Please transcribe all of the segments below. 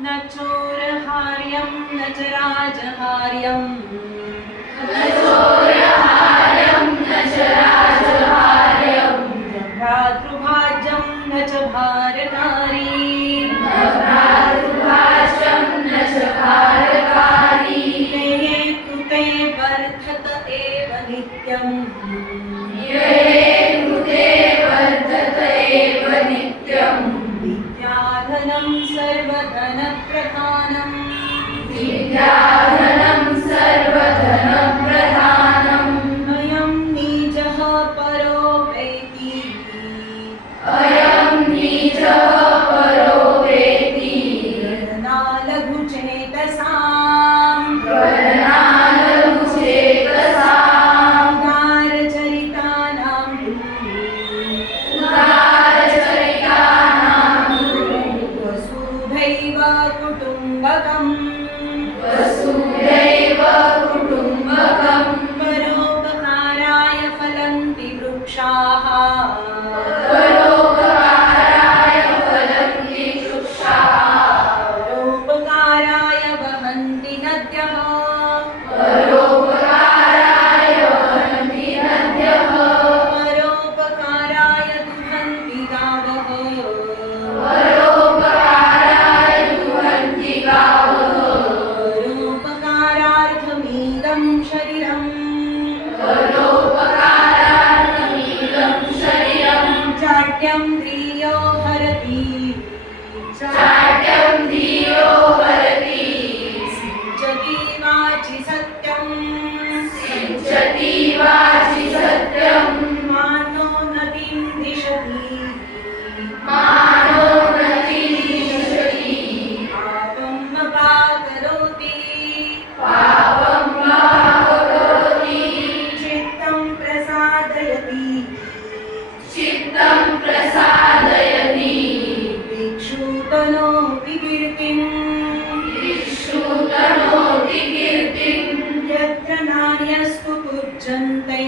न चोरहार्यं न च राजहार्यम् Welcome. Adyam Dri ीर्तिं श्रुतरोपि कीर्तिं यत्र नार्यस्तु पृच्छन्ते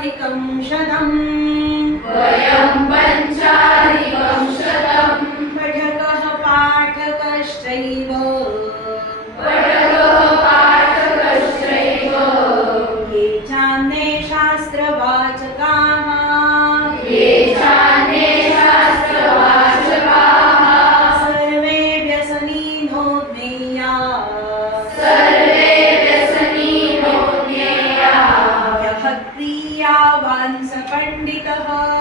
पञ्चाधिकं शतम्। वयं पञ्चाधिकं शतम्। पठकः पाठकश्चैव। पठकः ये चान्ये ये चान्ये शास्त्रवाचकाः। सर्वे दण्डितः